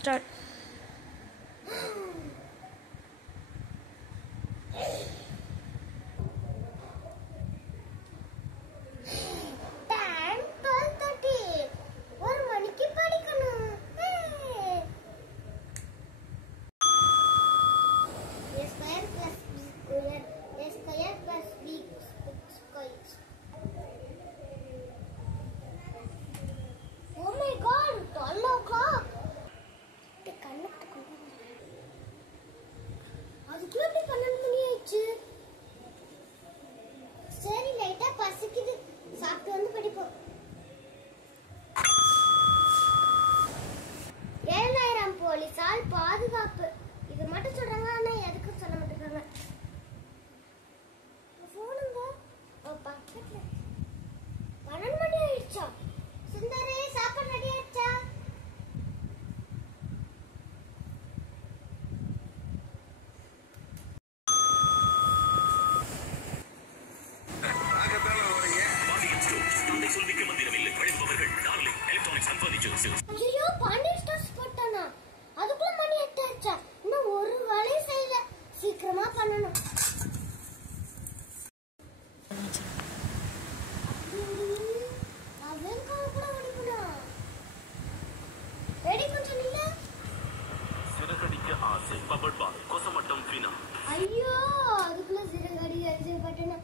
Start. சரி லைட்டா பசிக்குது, சாப்பிட்டு வந்து படிப்போம். 7000 போலீசால் பாதுகாப்பு, இது மட்டும் சொல்றாங்க, ஆனா எதுக்கும் சொல்ல மாட்டேங்கிறாங்க. போனுங்க பக்கத்துல 12 மணி ஆயிடுச்சா? சுந்தரே சாப்பாடு ரெடி ஆயிடுச்சா? ஐயோ பாண்டியன் ஸ்டோர்ஸ் போட்டானா? அதுக்குள்ள மணி 8 ஆயிடுச்சா? இன்னும் ஒரு வேலை செய்யல, சீக்கிரமா பண்ணணும். அவன் கூட ஓடிக்கணும். ரெடி கொஞ்சம் நில்ல. சிறகடிக்க ஆசை பபல் பால் கொசமட்டம் பினா. ஐயோ அதுக்குள்ள சிறகடி அடிச்சு பட்டனா